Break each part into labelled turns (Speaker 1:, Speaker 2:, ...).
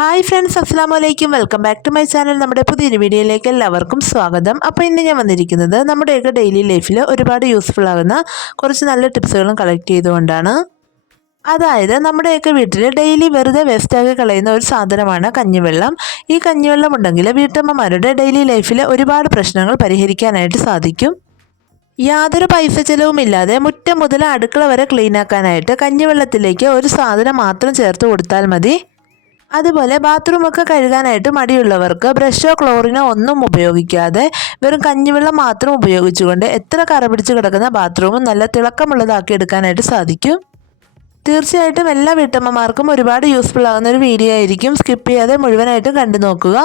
Speaker 1: Hi friends അസ്സാം വലൈക്കും welcome back to my channel നമ്മുടെ പുതിയൊരു വീഡിയോയിലേക്ക് എല്ലാവർക്കും സ്വാഗതം. അപ്പോൾ ഇന്ന് ഞാൻ വന്നിരിക്കുന്നത് നമ്മുടെയൊക്കെ ഡെയിലി ലൈഫിൽ ഒരുപാട് യൂസ്ഫുൾ ആകുന്ന കുറച്ച് നല്ല ടിപ്സുകളും കളക്ട് ചെയ്തുകൊണ്ടാണ്. അതായത് നമ്മുടെയൊക്കെ വീട്ടിൽ ഡെയിലി വെറുതെ വേസ്റ്റാക്കി കളയുന്ന ഒരു സാധനമാണ് കഞ്ഞിവെള്ളം. ഈ കഞ്ഞിവെള്ളം ഉണ്ടെങ്കിൽ വീട്ടമ്മമാരുടെ ഡെയിലി ലൈഫിൽ ഒരുപാട് പ്രശ്നങ്ങൾ പരിഹരിക്കാനായിട്ട് സാധിക്കും. യാതൊരു പൈസ ചെലവുമില്ലാതെ മുറ്റം മുതൽ അടുക്കള വരെ ക്ലീനാക്കാനായിട്ട് കഞ്ഞിവെള്ളത്തിലേക്ക് ഒരു സാധനം മാത്രം ചേർത്ത് കൊടുത്താൽ മതി. അതുപോലെ ബാത്റൂമൊക്കെ കഴുകാനായിട്ട് മടിയുള്ളവർക്ക് ബ്രഷോ ക്ലോറിനോ ഒന്നും ഉപയോഗിക്കാതെ വെറും കഞ്ഞിവെള്ളം മാത്രം ഉപയോഗിച്ചുകൊണ്ട് എത്ര കറ പിടിച്ച് കിടക്കുന്ന ബാത്റൂമും നല്ല തിളക്കമുള്ളതാക്കി എടുക്കാനായിട്ട് സാധിക്കും. തീർച്ചയായിട്ടും എല്ലാ വീട്ടമ്മമാർക്കും ഒരുപാട് യൂസ്ഫുൾ ആകുന്ന ഒരു വീഡിയോ ആയിരിക്കും. സ്കിപ്പ് ചെയ്യാതെ മുഴുവനായിട്ടും കണ്ടു നോക്കുക.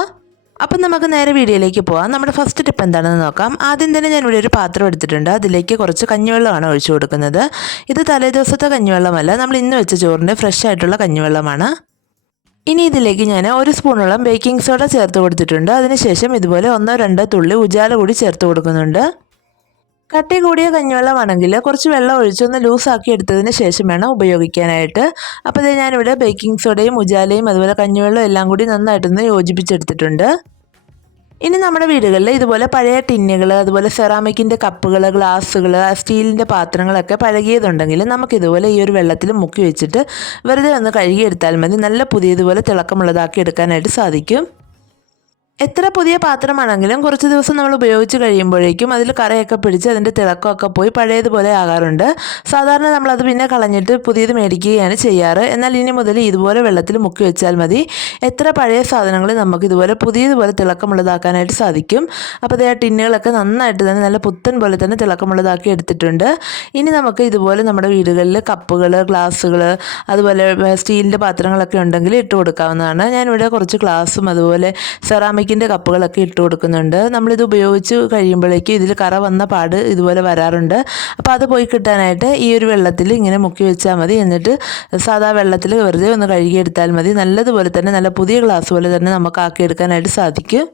Speaker 1: അപ്പം നമുക്ക് നേരെ വീഡിയോയിലേക്ക് പോകാം നമ്മുടെ ഫസ്റ്റ് ടിപ്പ് എന്താണെന്ന് നോക്കാം. ആദ്യം തന്നെ ഞാൻ ഇവിടെ ഒരു പാത്രം എടുത്തിട്ടുണ്ട്. അതിലേക്ക് കുറച്ച് കഞ്ഞിവെള്ളമാണ് ഒഴിച്ചു കൊടുക്കുന്നത്. ഇത് തലേ ദിവസത്തെ കഞ്ഞിവെള്ളമല്ല. നമ്മൾ ഇന്ന് വെച്ച ചോറിന്റെ ഫ്രഷ് ആയിട്ടുള്ള കഞ്ഞിവെള്ളമാണ്. ഇനി ഇതിലേക്ക് ഞാൻ ഒരു സ്പൂണോളം ബേക്കിംഗ് സോഡ ചേർത്ത് കൊടുത്തിട്ടുണ്ട്. അതിനുശേഷം ഇതുപോലെ ഒന്നോ രണ്ടോ തുള്ളി ഉജാല കൂടി ചേർത്ത് കൊടുക്കുന്നുണ്ട്. കട്ടി കൂടിയ കഞ്ഞിവെള്ളമാണെങ്കിൽ കുറച്ച് വെള്ളം ഒഴിച്ചൊന്ന് ലൂസാക്കി എടുത്തതിന് ശേഷം വേണം ഉപയോഗിക്കാനായിട്ട്. അപ്പോൾ ഇത് ഞാനിവിടെ ബേക്കിംഗ് സോഡയും ഉജാലയും അതുപോലെ കഞ്ഞിവെള്ളവും എല്ലാം കൂടി നന്നായിട്ടൊന്ന് യോജിപ്പിച്ചെടുത്തിട്ടുണ്ട്. ഇനി നമ്മുടെ വീടുകളിൽ ഇതുപോലെ പഴയ ടിന്നുകൾ അതുപോലെ സെറാമിക്കിന്റെ കപ്പുകൾ ഗ്ലാസ്സുകൾ സ്റ്റീലിന്റെ പാത്രങ്ങളൊക്കെ പഴകിയതുണ്ടെങ്കിൽ നമുക്കിതുപോലെ ഈ ഒരു വെള്ളത്തിൽ മുക്കി വെച്ചിട്ട് വെറുതെ ഒന്ന് കഴുകിയെടുത്താൽ മതി. നല്ല പുതിയതുപോലെ തിളക്കമുള്ളതാക്കി എടുക്കാനായിട്ട് സാധിക്കും. എത്ര പുതിയ പാത്രമാണെങ്കിലും കുറച്ച് ദിവസം നമ്മൾ ഉപയോഗിച്ച് കഴിയുമ്പോഴേക്കും അതിൽ കറയൊക്കെ പിടിച്ച് അതിന്റെ തിളക്കമൊക്കെ പോയി പഴയതുപോലെ ആകാറുണ്ട്. സാധാരണ നമ്മളത് പിന്നെ കളഞ്ഞിട്ട് പുതിയത് മേടിക്കുകയാണ് ചെയ്യാറ്. എന്നാൽ ഇനി മുതൽ ഇതുപോലെ വെള്ളത്തിൽ മുക്കി വെച്ചാൽ മതി. എത്ര പഴയ സാധനങ്ങൾ നമുക്ക് ഇതുപോലെ പുതിയതുപോലെ തിളക്കമുള്ളതാക്കാനായിട്ട് സാധിക്കും. അപ്പോൾ അതേ ടിന്നുകളൊക്കെ നന്നായിട്ട് തന്നെ നല്ല പുത്തൻ പോലെ തന്നെ തിളക്കമുള്ളതാക്കി എടുത്തിട്ടുണ്ട്. ഇനി നമുക്ക് ഇതുപോലെ നമ്മുടെ വീടുകളിൽ കപ്പുകൾ ഗ്ലാസ്സുകൾ അതുപോലെ സ്റ്റീലിന്റെ പാത്രങ്ങളൊക്കെ ഉണ്ടെങ്കിൽ ഇട്ട് കൊടുക്കാവുന്നതാണ്. ഞാനിവിടെ കുറച്ച് ഗ്ലാസ്സും അതുപോലെ സെറാമിക് പ്ലാസ്റ്റിക്കിന്റെ കപ്പുകളൊക്കെ ഇട്ട് കൊടുക്കുന്നുണ്ട്. നമ്മളിത് ഉപയോഗിച്ച് കഴിയുമ്പോഴേക്കും ഇതിൽ കറ വന്ന പാട് ഇതുപോലെ വരാറുണ്ട്. അപ്പോൾ അത് പോയി കിട്ടാനായിട്ട് ഈ ഒരു വെള്ളത്തിൽ ഇങ്ങനെ മുക്കി വെച്ചാൽ മതി. എന്നിട്ട് സാധാ വെള്ളത്തിൽ വെറുതെ ഒന്ന് കഴുകിയെടുത്താൽ മതി. നല്ലതുപോലെ തന്നെ നല്ല പുതിയ ഗ്ലാസ് പോലെ തന്നെ നമുക്ക് ആക്കിയെടുക്കാനായിട്ട് സാധിക്കും.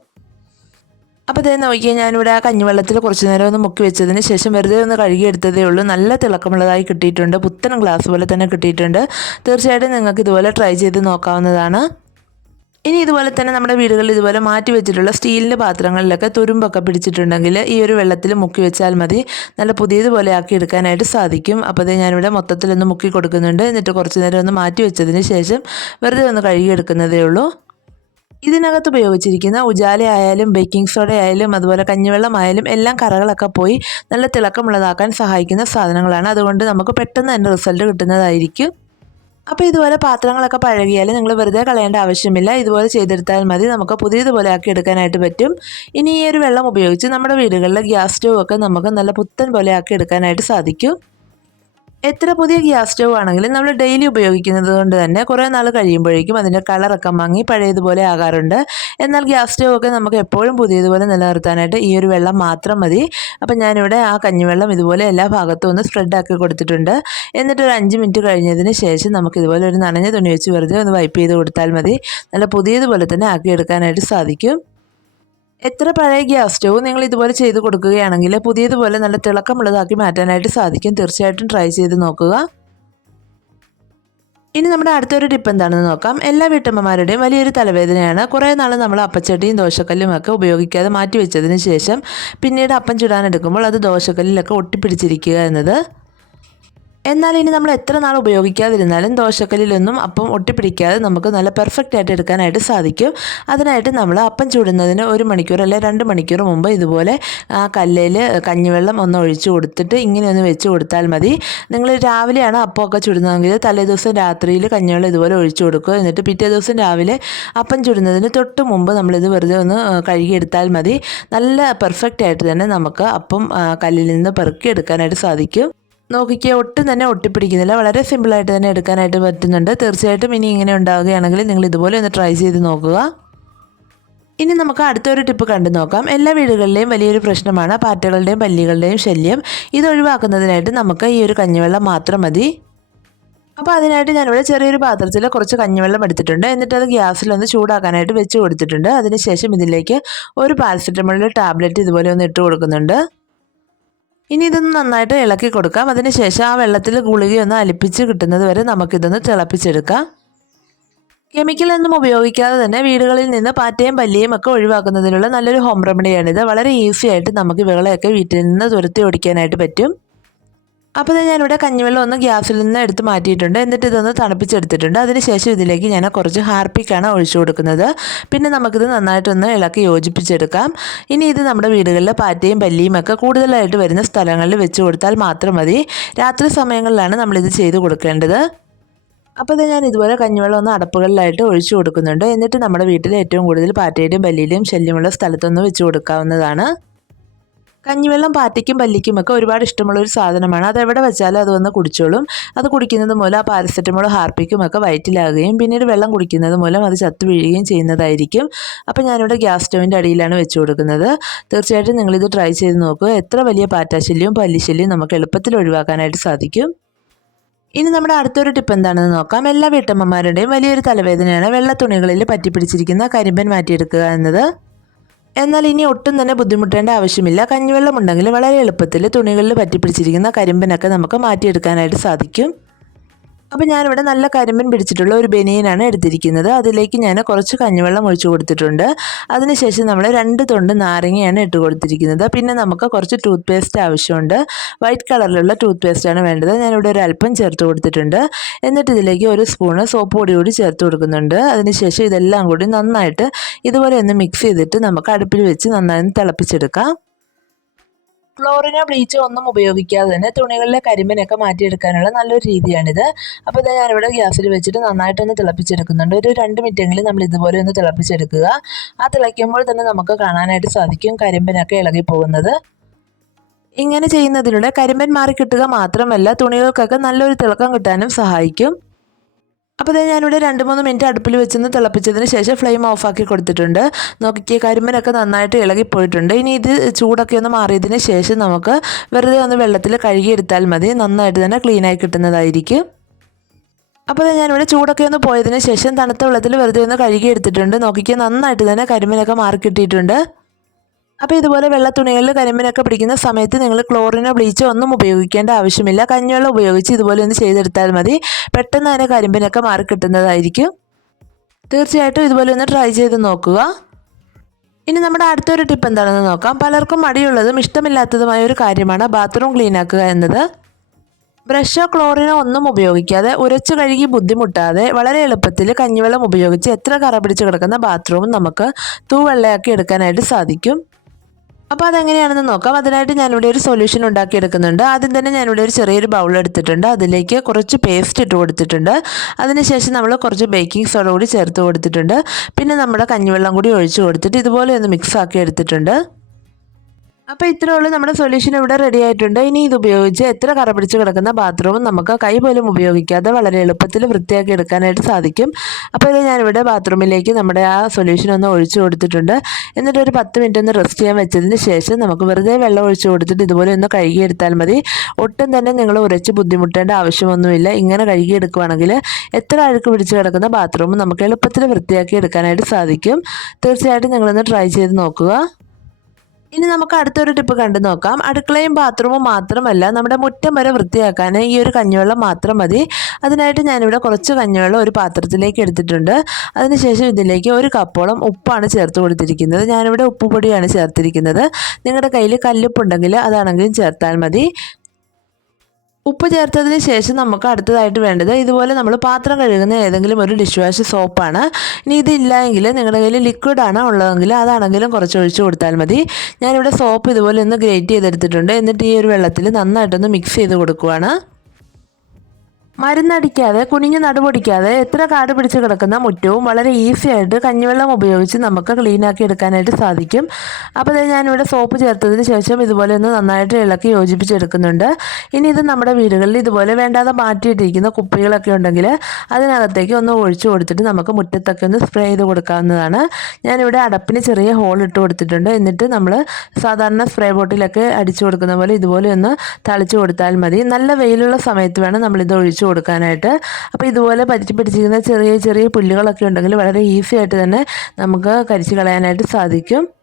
Speaker 1: അപ്പോൾ ഇതേ നോക്കിയാൽ ഞാനിവിടെ ആ കഞ്ഞിവെള്ളത്തിൽ കുറച്ച് നേരം ഒന്ന് മുക്കി വെച്ചതിന് ശേഷം വെറുതെ ഒന്ന് കഴുകിയെടുത്തതേ ഉള്ളൂ. നല്ല തിളക്കമുള്ളതായി കിട്ടിയിട്ടുണ്ട്. പുത്തൻ ഗ്ലാസ് പോലെ തന്നെ കിട്ടിയിട്ടുണ്ട്. തീർച്ചയായിട്ടും നിങ്ങൾക്ക് ഇതുപോലെ ട്രൈ ചെയ്ത് നോക്കാവുന്നതാണ്. ഇനി ഇതുപോലെ തന്നെ നമ്മുടെ വീടുകളിൽ ഇതുപോലെ മാറ്റി വെച്ചിട്ടുള്ള സ്റ്റീലിന്റെ പാത്രങ്ങളിലൊക്കെ തുരുമ്പൊക്കെ പിടിച്ചിട്ടുണ്ടെങ്കിൽ ഈ ഒരു വെള്ളത്തിൽ മുക്കി വെച്ചാൽ മതി. നല്ല പുതിയതുപോലെ ആക്കി എടുക്കാനായിട്ട് സാധിക്കും. അപ്പോൾ അത് ഞാനിവിടെ മൊത്തത്തിലൊന്ന് മുക്കി കൊടുക്കുന്നുണ്ട്. എന്നിട്ട് കുറച്ച് നേരം ഒന്ന് മാറ്റി വെച്ചതിന് ശേഷം വെറുതെ ഒന്ന് കഴുകിയെടുക്കുന്നതേ ഉള്ളൂ. ഇതിനകത്ത് ഉപയോഗിച്ചിരിക്കുന്ന ഉജാല ആയാലും ബേക്കിംഗ് സോഡ ആയാലും അതുപോലെ കഞ്ഞിവെള്ളം ആയാലും എല്ലാം കറകളൊക്കെ പോയി നല്ല തിളക്കമുള്ളതാക്കാൻ സഹായിക്കുന്ന സാധനങ്ങളാണ്. അതുകൊണ്ട് നമുക്ക് പെട്ടെന്ന് തന്നെ റിസൾട്ട് കിട്ടുന്നതായിരിക്കും. അപ്പോൾ ഇതുപോലെ പാത്രങ്ങളൊക്കെ പഴകിയാൽ നിങ്ങൾ വെറുതെ കളയേണ്ട ആവശ്യമില്ല. ഇതുപോലെ ചെയ്തെടുത്താൽ മതി. നമുക്ക് പുതിയതുപോലെ ആക്കി എടുക്കാനായിട്ട് പറ്റും. ഇനി ഈ ഒരു വെള്ളം ഉപയോഗിച്ച് നമ്മുടെ വീടുകളിലെ ഗ്യാസ് സ്റ്റവ് ഒക്കെ നമുക്ക് നല്ല പുത്തൻ പോലെ ആക്കി എടുക്കാനായിട്ട് സാധിക്കും. എത്ര പുതിയ ഗ്യാസ് സ്റ്റവ് ആണെങ്കിലും നമ്മൾ ഡെയിലി ഉപയോഗിക്കുന്നത് കൊണ്ട് തന്നെ കുറേ നാൾ കഴിയുമ്പോഴേക്കും അതിന്റെ കളറൊക്കെ മങ്ങി പഴയതുപോലെ ആകാറുണ്ട്. എന്നാൽ ഗ്യാസ് സ്റ്റവ് ഒക്കെ നമുക്ക് എപ്പോഴും പുതിയതുപോലെ നിലനിർത്താനായിട്ട് ഈ ഒരു വെള്ളം മാത്രം മതി. അപ്പം ഞാനിവിടെ ആ കഞ്ഞിവെള്ളം ഇതുപോലെ എല്ലാ ഭാഗത്തും ഒന്ന് സ്പ്രെഡ് ആക്കി കൊടുത്തിട്ടുണ്ട്. എന്നിട്ട് ഒരു അഞ്ച് മിനിറ്റ് കഴിഞ്ഞതിന് ശേഷം നമുക്ക് ഇതുപോലെ ഒരു നനഞ്ഞ തുണി വെച്ച് വെറുതെ ഒന്ന് വൈപ്പ് ചെയ്ത് കൊടുത്താൽ മതി. നല്ല പുതിയതുപോലെ തന്നെ ആക്കിയെടുക്കാനായിട്ട് സാധിക്കും. എത്ര പഴയ ഗ്യാസ് സ്റ്റവ് നിങ്ങൾ ഇതുപോലെ ചെയ്ത് കൊടുക്കുകയാണെങ്കിൽ പുതിയതുപോലെ നല്ല തിളക്കമുള്ളതാക്കി മാറ്റാനായിട്ട് സാധിക്കും. തീർച്ചയായിട്ടും ട്രൈ ചെയ്ത് നോക്കുക. ഇനി നമ്മുടെ അടുത്തൊരു ടിപ്പ് എന്താണെന്ന് നോക്കാം. എല്ലാ വീട്ടമ്മമാരുടെയും വലിയൊരു തലവേദനയാണ്. കുറേ നാൾ നമ്മൾ അപ്പച്ചട്ടിയും ദോശക്കല്ലും ഒക്കെ ഉപയോഗിക്കാതെ മാറ്റി വെച്ചതിന് ശേഷം പിന്നീട് അപ്പം ചുടാനെടുക്കുമ്പോൾ അത് ദോശക്കല്ലിലൊക്കെ ഒട്ടിപ്പിടിച്ചിരിക്കുക എന്നത് എന്നാൽ ഇനി നമ്മൾ എത്ര നാൾ ഉപയോഗിക്കാതിരുന്നാലും ദോശക്കല്ലിലൊന്നും അപ്പം ഒട്ടിപ്പിടിക്കാതെ നമുക്ക് നല്ല പെർഫെക്റ്റ് ആയിട്ട് എടുക്കാനായിട്ട് സാധിക്കും. അതിനായിട്ട് നമ്മൾ അപ്പം ചൂടുന്നതിന് ഒരു മണിക്കൂർ അല്ലെ രണ്ട് മണിക്കൂർ മുമ്പ് ഇതുപോലെ ആ കല്ലിൽ കഞ്ഞിവെള്ളം ഒന്ന് ഒഴിച്ചു കൊടുത്തിട്ട് ഇങ്ങനെ ഒന്ന് വെച്ച് കൊടുത്താൽ മതി. നിങ്ങൾ രാവിലെയാണ് അപ്പമൊക്കെ ചുടുന്നതെങ്കിൽ തലേ ദിവസം രാത്രിയിൽ കഞ്ഞിവെള്ളം ഇതുപോലെ ഒഴിച്ചു കൊടുക്കുക. എന്നിട്ട് പിറ്റേ ദിവസം രാവിലെ അപ്പം ചുടുന്നതിന് തൊട്ട് മുമ്പ് നമ്മളിത് വെറുതെ ഒന്ന് കഴുകിയെടുത്താൽ മതി. നല്ല പെർഫെക്റ്റ് ആയിട്ട് തന്നെ നമുക്ക് അപ്പം കല്ലിൽ നിന്ന് പെറുക്കി എടുക്കാനായിട്ട് സാധിക്കും. നോക്കിക്കുക ഒട്ടും തന്നെ ഒട്ടിപ്പിടിക്കുന്നില്ല. വളരെ സിമ്പിളായിട്ട് തന്നെ എടുക്കാനായിട്ട് പറ്റുന്നുണ്ട്. തീർച്ചയായിട്ടും ഇനി ഇങ്ങനെ ഉണ്ടാവുകയാണെങ്കിൽ നിങ്ങൾ ഇതുപോലെ ഒന്ന് ട്രൈ ചെയ്ത് നോക്കുക. ഇനി നമുക്ക് അടുത്തൊരു ടിപ്പ് കണ്ടു നോക്കാം. എല്ലാ വീടുകളിലെയും വലിയൊരു പ്രശ്നമാണ് പാറ്റകളുടെയും പല്ലികളുടെയും ശല്യം. ഇത് ഒഴിവാക്കുന്നതിനായിട്ട് നമുക്ക് ഈ ഒരു കഞ്ഞിവെള്ളം മാത്രം മതി. അപ്പോൾ അതിനായിട്ട് ഞാനിവിടെ ചെറിയൊരു പാത്രത്തിൽ കുറച്ച് കഞ്ഞിവെള്ളം എടുത്തിട്ടുണ്ട്. എന്നിട്ട് അത് ഗ്യാസിലൊന്ന് ചൂടാക്കാനായിട്ട് വെച്ച് കൊടുത്തിട്ടുണ്ട്. അതിനുശേഷം ഇതിലേക്ക് ഒരു പാരസെറ്റമോളിന്റെ ടാബ്ലറ്റ് ഇതുപോലെ ഒന്ന് ഇട്ട് കൊടുക്കുന്നുണ്ട്. ഇനി ഇതൊന്ന് നന്നായിട്ട് ഇളക്കി കൊടുക്കാം. അതിനുശേഷം ആ വെള്ളത്തിൽ ഗുളികയൊന്ന് അലിപ്പിച്ച് കിട്ടുന്നത് വരെ നമുക്കിതൊന്ന് തിളപ്പിച്ചെടുക്കാം. കെമിക്കലൊന്നും ഉപയോഗിക്കാതെ തന്നെ വീടുകളിൽ നിന്ന് പാറ്റയും പല്ലിയും ഒക്കെ ഒഴിവാക്കുന്നതിനുള്ള നല്ലൊരു ഹോം റെമഡിയാണിത് വളരെ ഈസി ആയിട്ട് നമുക്ക് ഇവകളെയൊക്കെ വീട്ടിൽ നിന്ന് തുരത്തി ഓടിക്കാനായിട്ട് പറ്റും. അപ്പോൾ ഞാനിവിടെ കഞ്ഞിവെള്ളം ഒന്ന് ഗ്യാസിൽ നിന്ന് എടുത്ത് മാറ്റിയിട്ടുണ്ട്. എന്നിട്ട് ഇതൊന്ന് തണുപ്പിച്ചെടുത്തിട്ടുണ്ട്. അതിനുശേഷം ഇതിലേക്ക് ഞാൻ കുറച്ച് ഹാർപ്പിക്കാണ് ഒഴിച്ചു കൊടുക്കുന്നത്. പിന്നെ നമുക്കിത് നന്നായിട്ടൊന്ന് ഇളക്കി യോജിപ്പിച്ചെടുക്കാം. ഇനി ഇത് നമ്മുടെ വീടുകളിലെ പാറ്റയും പല്ലിയും ഒക്കെ കൂടുതലായിട്ട് വരുന്ന സ്ഥലങ്ങളിൽ വെച്ച് കൊടുത്താൽ മാത്രം മതി. രാത്രി സമയങ്ങളിലാണ് നമ്മളിത് ചെയ്ത് കൊടുക്കേണ്ടത്. അപ്പോൾ ഇത് ഞാൻ ഇതുപോലെ കഞ്ഞിവെള്ളം ഒന്ന് അടപ്പുകളിലായിട്ട് ഒഴിച്ചു കൊടുക്കുന്നുണ്ട്. എന്നിട്ട് നമ്മുടെ വീട്ടിൽ ഏറ്റവും കൂടുതൽ പാറ്റയുടെയും പല്ലിയുടെയും ശല്യമുള്ള സ്ഥലത്തൊന്ന് വെച്ച് കൊടുക്കാവുന്നതാണ്. കഞ്ഞിവെള്ളം പാറ്റയ്ക്കും പല്ലിക്കും ഒക്കെ ഒരുപാട് ഇഷ്ടമുള്ള ഒരു സാധനമാണ്. അത് എവിടെ വെച്ചാലും അത് വന്ന് കുടിച്ചോളും. അത് കുടിക്കുന്നത് മൂലം ആ പാരസെറ്റമോൾ ഹാർപ്പിക്കും ഒക്കെ വയറ്റിലാകുകയും പിന്നീട് വെള്ളം കുടിക്കുന്നത് മൂലം അത് ചത്തു വീഴുകയും ചെയ്യുന്നതായിരിക്കും. അപ്പോൾ ഞാനിവിടെ ഗ്യാസ് സ്റ്റോവിന്റെ അടിയിലാണ് വെച്ച് കൊടുക്കുന്നത്. തീർച്ചയായിട്ടും നിങ്ങളിത് ട്രൈ ചെയ്ത് നോക്കുക. എത്ര വലിയ പാറ്റാശല്യവും പല്ലിശല്യവും നമുക്ക് എളുപ്പത്തിൽ ഒഴിവാക്കാനായിട്ട് സാധിക്കും. ഇനി നമ്മുടെ അടുത്തൊരു ടിപ്പ് എന്താണെന്ന് നോക്കാം. എല്ലാ വീട്ടമ്മമാരുടെയും വലിയൊരു തലവേദനയാണ് വെള്ള തുണികളിൽ പറ്റിപ്പിടിച്ചിരിക്കുന്ന കരിമ്പൻ മാറ്റിയെടുക്കുക എന്നത്. എന്നാൽ ഇനി ഒട്ടും തന്നെ ബുദ്ധിമുട്ടേണ്ട ആവശ്യമില്ല. കഞ്ഞിവെള്ളം ഉണ്ടെങ്കിൽ വളരെ എളുപ്പത്തിൽ തുണികളിൽ പറ്റിപ്പിടിച്ചിരിക്കുന്ന കരിമ്പനൊക്കെ നമുക്ക് മാറ്റിയെടുക്കാനായിട്ട് സാധിക്കും. അപ്പോൾ ഞാനിവിടെ നല്ല കരിമ്പൻ പിടിച്ചിട്ടുള്ള ഒരു ബനിയനാണ് എടുത്തിരിക്കുന്നത്. അതിലേക്ക് ഞാൻ കുറച്ച് കഞ്ഞിവെള്ളം ഒഴിച്ചു കൊടുത്തിട്ടുണ്ട്. അതിനുശേഷം നമ്മൾ രണ്ട് തൊണ്ട് നാരങ്ങയാണ് ഇട്ട് കൊടുത്തിരിക്കുന്നത്. പിന്നെ നമുക്ക് കുറച്ച് ടൂത്ത് പേസ്റ്റ് ആവശ്യമുണ്ട്. വൈറ്റ് കളറിലുള്ള ടൂത്ത് പേസ്റ്റാണ് വേണ്ടത്. ഞാനിവിടെ ഒരു അല്പം ചേർത്ത് കൊടുത്തിട്ടുണ്ട്. എന്നിട്ട് ഇതിലേക്ക് ഒരു സ്പൂണ് സോപ്പ് പൊടി കൂടി ചേർത്ത് കൊടുക്കുന്നുണ്ട്. അതിനുശേഷം ഇതെല്ലാം കൂടി നന്നായിട്ട് ഇതുപോലെ ഒന്ന് മിക്സ് ചെയ്തിട്ട് നമുക്ക് അടുപ്പിൽ വെച്ച് നന്നായി തിളപ്പിച്ചെടുക്കാം. ക്ലോറിനോ ബ്ലീച്ചോ ഒന്നും ഉപയോഗിക്കാതെ തന്നെ തുണികളിലെ കരിമ്പിനൊക്കെ മാറ്റിയെടുക്കാനുള്ള നല്ലൊരു രീതിയാണിത്. അപ്പോൾ ഇത് ഞാനിവിടെ ഗ്യാസിൽ വെച്ചിട്ട് നന്നായിട്ടൊന്ന് തിളപ്പിച്ചെടുക്കുന്നുണ്ട്. ഒരു രണ്ട് മിനിറ്റെങ്കിലും നമ്മൾ ഇതുപോലെ ഒന്ന് തിളപ്പിച്ചെടുക്കുക. ആ തിളയ്ക്കുമ്പോൾ തന്നെ നമുക്ക് കാണാനായിട്ട് സാധിക്കും കരിമ്പിനൊക്കെ ഇളകി പോകുന്നത് ഇങ്ങനെ ചെയ്യുന്നതിലൂടെ കരിമ്പൻ മാറി കിട്ടുക മാത്രമല്ല തുണികൾക്കൊക്കെ നല്ലൊരു തിളക്കം കിട്ടാനും സഹായിക്കും. അപ്പോൾ ഇതേ ഞാനിവിടെ രണ്ട് മൂന്ന് മിനിറ്റ് അടുപ്പിൽ വെച്ചൊന്ന് തിളപ്പിച്ചതിന് ശേഷം ഫ്ലെയിം ഓഫാക്കി കൊടുത്തിട്ടുണ്ട്. നോക്കിക്കേ കരിമ്പനൊക്കെ നന്നായിട്ട് ഇളകിപ്പോയിട്ടുണ്ട് ഇനി ഇത് ചൂടൊക്കെ ഒന്ന് മാറിയതിന് ശേഷം നമുക്ക് വെറുതെ ഒന്ന് വെള്ളത്തിൽ കഴുകിയെടുത്താൽ മതി. നന്നായിട്ട് തന്നെ ക്ലീനായി കിട്ടുന്നതായിരിക്കും. അപ്പോൾ ഞാനിവിടെ ചൂടൊക്കെ ഒന്ന് പോയതിന് ശേഷം തണുത്ത വെള്ളത്തിൽ വെറുതെ ഒന്ന് കഴുകിയെടുത്തിട്ടുണ്ട്. നോക്കിക്കേ നന്നായിട്ട് തന്നെ കരിമ്പനൊക്കെ മാറി കിട്ടിയിട്ടുണ്ട്. അപ്പോൾ ഇതുപോലെ വെള്ള തുണികളിൽ കരിമ്പിനൊക്കെ പിടിക്കുന്ന സമയത്ത് നിങ്ങൾ ക്ലോറിനോ ബ്ലീച്ചോ ഒന്നും ഉപയോഗിക്കേണ്ട ആവശ്യമില്ല. കഞ്ഞിവെള്ളം ഉപയോഗിച്ച് ഇതുപോലെ ഒന്ന് ചെയ്തെടുത്താൽ മതി. പെട്ടെന്ന് തന്നെ കരിമ്പിനൊക്കെ മാറി കിട്ടുന്നതായിരിക്കും. തീർച്ചയായിട്ടും ഇതുപോലെ ഒന്ന് ട്രൈ ചെയ്ത് നോക്കുക. ഇനി നമ്മുടെ അടുത്തൊരു ടിപ്പ് എന്താണെന്ന് നോക്കാം. പലർക്കും മടിയുള്ളതും ഇഷ്ടമില്ലാത്തതുമായ ഒരു കാര്യമാണ് ബാത്റൂം ക്ലീൻ ആക്കുക എന്നത്. ബ്രഷോ ക്ലോറിനോ ഒന്നും ഉപയോഗിക്കാതെ ഉരച്ചു കഴുകി ബുദ്ധിമുട്ടാതെ വളരെ എളുപ്പത്തിൽ കഞ്ഞിവെള്ളം ഉപയോഗിച്ച് എത്ര കറ പിടിച്ച് കിടക്കുന്ന ബാത്റൂം നമുക്ക് തൂവെള്ളയാക്കി എടുക്കാനായിട്ട് സാധിക്കും. അപ്പോൾ അതെങ്ങനെയാണെന്ന് നോക്കാം. അതിനായിട്ട് ഞാനിവിടെ ഒരു സൊല്യൂഷൻ ഉണ്ടാക്കിയെടുക്കുന്നുണ്ട്. ആദ്യം തന്നെ ഞാനിവിടെ ഒരു ചെറിയൊരു ബൗൾ എടുത്തിട്ടുണ്ട്. അതിലേക്ക് കുറച്ച് പേസ്റ്റ് ഇട്ട് കൊടുത്തിട്ടുണ്ട്. അതിനുശേഷം നമ്മൾ കുറച്ച് ബേക്കിംഗ് സോഡ കൂടി ചേർത്ത് കൊടുത്തിട്ടുണ്ട്. പിന്നെ നമ്മുടെ കഞ്ഞിവെള്ളം കൂടി ഒഴിച്ച് കൊടുത്തിട്ട് ഇതുപോലെ ഒന്ന് മിക്സ് ആക്കി എടുത്തിട്ടുണ്ട്. അപ്പോൾ ഇത്രയേ ഉള്ളൂ. നമ്മുടെ സൊല്യൂഷൻ ഇവിടെ റെഡി ആയിട്ടുണ്ട്. ഇനി ഇത് ഉപയോഗിച്ച് എത്ര കറ പിടിച്ച് കിടക്കുന്ന ബാത്റൂമും നമുക്ക് കൈ പോലും ഉപയോഗിക്കാതെ വളരെ എളുപ്പത്തിൽ വൃത്തിയാക്കി എടുക്കാനായിട്ട് സാധിക്കും. അപ്പോൾ ഇത് ഞാനിവിടെ ബാത്റൂമിലേക്ക് നമ്മുടെ ആ സൊല്യൂഷൻ ഒന്ന് ഒഴിച്ചു കൊടുത്തിട്ടുണ്ട്. എന്നിട്ട് ഒരു പത്ത് മിനിറ്റ് ഒന്ന് റെസ്റ്റ് ചെയ്യാൻ വെച്ചതിന് ശേഷം നമുക്ക് വെറുതെ വെള്ളം ഒഴിച്ചു കൊടുത്തിട്ട് ഇതുപോലെ ഒന്ന് കഴുകിയെടുത്താൽ മതി. ഒട്ടും തന്നെ നിങ്ങൾ ഉരച്ച് ബുദ്ധിമുട്ടേണ്ട ആവശ്യമൊന്നുമില്ല. ഇങ്ങനെ കഴുകിയെടുക്കുവാണെങ്കിൽ എത്ര അഴുക്ക് പിടിച്ച് കിടക്കുന്ന ബാത്റൂം നമുക്ക് എളുപ്പത്തിൽ വൃത്തിയാക്കി എടുക്കാനായിട്ട് സാധിക്കും. തീർച്ചയായിട്ടും നിങ്ങളൊന്ന് ട്രൈ ചെയ്ത് നോക്കുക. ഇനി നമുക്ക് അടുത്തൊരു ടിപ്പ് കണ്ടു നോക്കാം. അടുക്കളയും ബാത്റൂമും മാത്രമല്ല നമ്മുടെ മുറ്റം വരെ വൃത്തിയാക്കാൻ ഈ ഒരു കഞ്ഞിവെള്ളം മാത്രം മതി. അതിനായിട്ട് ഞാനിവിടെ കുറച്ച് കഞ്ഞിവെള്ളം ഒരു പാത്രത്തിലേക്ക് എടുത്തിട്ടുണ്ട്. അതിനുശേഷം ഇതിലേക്ക് ഒരു കപ്പോളം ഉപ്പാണ് ചേർത്ത് കൊടുത്തിരിക്കുന്നത്. ഞാനിവിടെ ഉപ്പുപൊടിയാണ് ചേർത്തിരിക്കുന്നത്. നിങ്ങളുടെ കയ്യിൽ കല്ലുപ്പുണ്ടെങ്കിൽ അതാണെങ്കിലും ചേർത്താൽ മതി. ഉപ്പ് ചേർത്തതിന് ശേഷം നമുക്ക് അടുത്തതായിട്ട് വേണ്ടത് ഇതുപോലെ നമ്മൾ പാത്രം കഴുകുന്ന ഏതെങ്കിലും ഒരു ഡിഷ് വാഷ് സോപ്പാണ് ഇനി ഇതില്ല എങ്കിൽ നിങ്ങളുടെ കയ്യിൽ ലിക്വിഡാണ് ഉള്ളതെങ്കിൽ അതാണെങ്കിലും കുറച്ച് ഒഴിച്ച് കൊടുത്താൽ മതി. ഞാനിവിടെ സോപ്പ് ഇതുപോലെ ഒന്ന് ഗ്രേറ്റ് ചെയ്തെടുത്തിട്ടുണ്ട്. എന്നിട്ട് ഈ ഒരു വെള്ളത്തിൽ നന്നായിട്ടൊന്ന് മിക്സ് ചെയ്ത് കൊടുക്കുവാണ്. മരുന്നടിക്കാതെ കുനിഞ്ഞു നടുപൊടിക്കാതെ എത്ര കാട് പിടിച്ച് കിടക്കുന്ന മുറ്റവും വളരെ ഈസി ആയിട്ട് കഞ്ഞിവെള്ളം ഉപയോഗിച്ച് നമുക്ക് ക്ലീൻ ആക്കി എടുക്കാനായിട്ട് സാധിക്കും. അപ്പോൾ ഞാനിവിടെ സോപ്പ് ചേർത്തതിന് ശേഷം ഇതുപോലെ ഒന്ന് നന്നായിട്ട് ഇളക്കി യോജിപ്പിച്ചെടുക്കുന്നുണ്ട്. ഇനി ഇത് നമ്മുടെ വീടുകളിൽ ഇതുപോലെ വേണ്ടാതെ മാറ്റിയിട്ടിരിക്കുന്ന കുപ്പികളൊക്കെ ഉണ്ടെങ്കിൽ അതിനകത്തേക്ക് ഒന്ന് ഒഴിച്ചു കൊടുത്തിട്ട് നമുക്ക് മുറ്റത്തൊക്കെ ഒന്ന് സ്പ്രേ ചെയ്ത് കൊടുക്കാവുന്നതാണ്. ഞാനിവിടെ അടപ്പിന് ചെറിയ ഹോൾ ഇട്ട് കൊടുത്തിട്ടുണ്ട്. എന്നിട്ട് നമ്മൾ സാധാരണ സ്പ്രേ ബോട്ടിലൊക്കെ അടിച്ചു കൊടുക്കുന്ന പോലെ ഇതുപോലെ ഒന്ന് തളിച്ചു കൊടുത്താൽ മതി. നല്ല വെയിലുള്ള സമയത്ത് വേണം നമ്മളിത് ഒഴിച്ചു കൊടുക്കാനായിട്ട്. അപ്പോൾ ഇതുപോലെ പറ്റി പിടിച്ചിരിക്കുന്ന ചെറിയ ചെറിയ പുല്ലുകളൊക്കെ ഉണ്ടെങ്കിൽ വളരെ ഈസി ആയിട്ട് തന്നെ നമുക്ക് കരിച്ച് കളയാനായിട്ട് സാധിക്കും.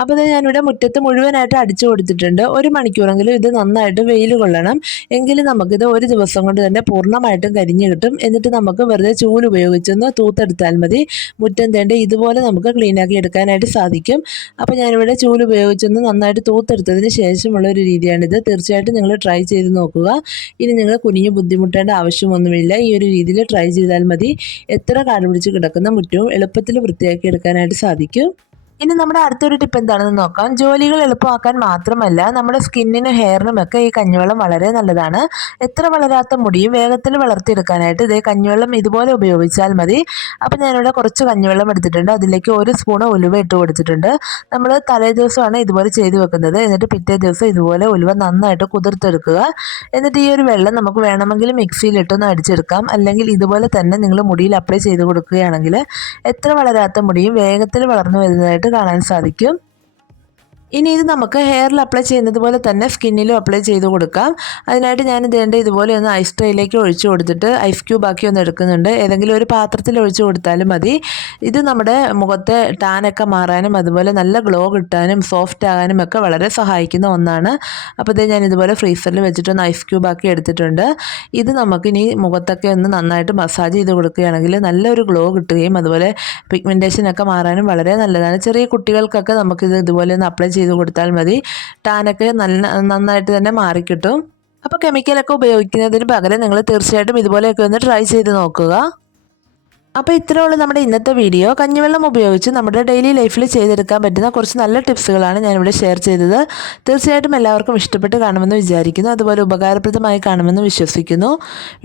Speaker 1: അപ്പോൾ ഇത് ഞാനിവിടെ മുറ്റത്ത് മുഴുവനായിട്ട് അടിച്ചു കൊടുത്തിട്ടുണ്ട്. ഒരു മണിക്കൂറെങ്കിലും ഇത് നന്നായിട്ട് വെയിൽ കൊള്ളണം. എങ്കിലും നമുക്കിത് ഒരു ദിവസം കൊണ്ട് തന്നെ പൂർണമായിട്ടും കരിഞ്ഞു കിട്ടും. എന്നിട്ട് നമുക്ക് വെറുതെ ചൂൽ ഉപയോഗിച്ചൊന്ന് തൂത്തെടുത്താൽ മതി. മുറ്റം തേണ്ട ഇതുപോലെ നമുക്ക് ക്ലീനാക്കി എടുക്കാനായിട്ട് സാധിക്കും. അപ്പോൾ ഞാനിവിടെ ചൂൽ ഉപയോഗിച്ചൊന്ന് നന്നായിട്ട് തൂത്തെടുത്തതിന് ശേഷമുള്ള ഒരു രീതിയാണിത്. തീർച്ചയായിട്ടും നിങ്ങൾ ട്രൈ ചെയ്ത് നോക്കുക. ഇനി നിങ്ങൾ കുനിഞ്ഞ് ബുദ്ധിമുട്ടേണ്ട ആവശ്യമൊന്നുമില്ല. ഈ ഒരു രീതിയിൽ ട്രൈ ചെയ്താൽ മതി. എത്ര കാട് പിടിച്ച് കിടക്കുന്ന മുറ്റവും എളുപ്പത്തിൽ വൃത്തിയാക്കി എടുക്കാനായിട്ട് സാധിക്കും. ഇനി നമ്മുടെ അടുത്തൊരു ടിപ്പ് എന്താണെന്ന് നോക്കാം. ജോലികൾ എളുപ്പമാക്കാൻ മാത്രമല്ല നമ്മുടെ സ്കിന്നിനും ഹെയറിനും ഒക്കെ ഈ കഞ്ഞിവെള്ളം വളരെ നല്ലതാണ്. എത്ര വളരാത്ത മുടിയും വേഗത്തിൽ വളർത്തിയെടുക്കാനായിട്ട് ഇതേ കഞ്ഞിവെള്ളം ഇതുപോലെ ഉപയോഗിച്ചാൽ മതി. അപ്പം ഞാനിവിടെ കുറച്ച് കഞ്ഞിവെള്ളം എടുത്തിട്ടുണ്ട്. അതിലേക്ക് ഒരു സ്പൂൺ ഉലുവ ഇട്ട് കൊടുത്തിട്ടുണ്ട്. നമ്മൾ തലേ ദിവസമാണ് ഇതുപോലെ ചെയ്തു വെക്കുന്നത്. എന്നിട്ട് പിറ്റേ ദിവസം ഇതുപോലെ ഉലുവ നന്നായിട്ട് കുതിർത്തെടുക്കുക. എന്നിട്ട് ഈ ഒരു വെള്ളം നമുക്ക് വേണമെങ്കിൽ മിക്സിയിൽ മിക്സിയിലിട്ടൊന്ന് അടിച്ചെടുക്കാം. അല്ലെങ്കിൽ ഇതുപോലെ തന്നെ നിങ്ങൾ മുടിയിൽ അപ്ലൈ ചെയ്ത് കൊടുക്കുകയാണെങ്കിൽ എത്ര വളരാത്ത മുടിയും വേഗത്തിൽ വളർന്നു വരുന്നതായിട്ട് കാണാൻ സാധിക്കും. ഇനി ഇത് നമുക്ക് ഹെയറിൽ അപ്ലൈ ചെയ്യുന്നത് പോലെ തന്നെ സ്കിന്നിലും അപ്ലൈ ചെയ്ത് കൊടുക്കാം. അതിനായിട്ട് ഞാൻ ഇതേണ്ട ഇതുപോലെ ഒന്ന് ഐസ് ട്രേയിലേക്ക് ഒഴിച്ചു കൊടുത്തിട്ട് ഐസ് ക്യൂബ് ആക്കി ഒന്ന് എടുക്കുന്നുണ്ട്. ഏതെങ്കിലും ഒരു പാത്രത്തിൽ ഒഴിച്ചു കൊടുത്താലും മതി. ഇത് നമ്മുടെ മുഖത്തെ ടാനൊക്കെ മാറാനും അതുപോലെ നല്ല ഗ്ലോ കിട്ടാനും സോഫ്റ്റ് ആകാനും ഒക്കെ വളരെ സഹായിക്കുന്ന ഒന്നാണ്. അപ്പോൾ ഇതേ ഞാൻ ഇതുപോലെ ഫ്രീസറിൽ വെച്ചിട്ട് ഒന്ന് ഐസ് ക്യൂബ് ആക്കി എടുത്തിട്ടുണ്ട്. ഇത് നമുക്കിനി മുഖത്തൊക്കെ ഒന്ന് നന്നായിട്ട് മസാജ് ചെയ്ത് കൊടുക്കുകയാണെങ്കിൽ നല്ലൊരു ഗ്ലോ കിട്ടുകയും അതുപോലെ പിഗ്മെന്റേഷനൊക്കെ മാറാനും വളരെ നല്ലതാണ്. ചെറിയ കുട്ടികൾക്കൊക്കെ നമുക്കിത് ഇതുപോലെ ഒന്ന് അപ്ലൈ ചെയ്ത് കൊടുത്താൽ മതി. ടാനൊക്കെ നല്ല നന്നായിട്ട് തന്നെ മാറിക്കിട്ടും. അപ്പോൾ കെമിക്കലൊക്കെ ഉപയോഗിക്കുന്നതിന് പകരം നിങ്ങൾ തീർച്ചയായിട്ടും ഇതുപോലെയൊക്കെ ഒന്ന് ട്രൈ ചെയ്ത് നോക്കുക. അപ്പോൾ ഇത്രയുള്ള നമ്മുടെ ഇന്നത്തെ വീഡിയോ കഞ്ഞിവെള്ളം ഉപയോഗിച്ച് നമ്മുടെ ഡെയിലി ലൈഫിൽ ചെയ്തെടുക്കാൻ പറ്റുന്ന കുറച്ച് നല്ല ടിപ്സുകളാണ് ഞാനിവിടെ ഷെയർ ചെയ്തത്. തീർച്ചയായിട്ടും എല്ലാവർക്കും ഇഷ്ടപ്പെട്ട് കാണുമെന്ന് വിചാരിക്കുന്നു. അതുപോലെ ഉപകാരപ്രദമായി കാണുമെന്ന് വിശ്വസിക്കുന്നു.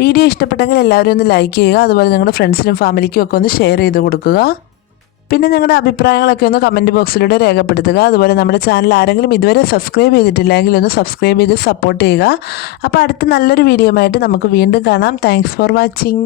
Speaker 1: വീഡിയോ ഇഷ്ടപ്പെട്ടെങ്കിൽ എല്ലാവരും ഒന്ന് ലൈക്ക് ചെയ്യുക. അതുപോലെ നിങ്ങളുടെ ഫ്രണ്ട്സിനും ഫാമിലിക്കും ഒക്കെ ഒന്ന് ഷെയർ ചെയ്ത് കൊടുക്കുക. പിന്നെ നിങ്ങളുടെ അഭിപ്രായങ്ങളൊക്കെ ഒന്ന് കമന്റ് ബോക്സിലൂടെ രേഖപ്പെടുത്തുക. അതുപോലെ നമ്മുടെ ചാനൽ ആരെങ്കിലും ഇതുവരെ സബ്സ്ക്രൈബ് ചെയ്തിട്ടില്ലെങ്കിൽ ഒന്ന് സബ്സ്ക്രൈബ് ചെയ്ത് സപ്പോർട്ട് ചെയ്യുക. അപ്പോൾ അടുത്ത നല്ലൊരു വീഡിയോ ആയിട്ട് നമുക്ക് വീണ്ടും കാണാം. Thanks for watching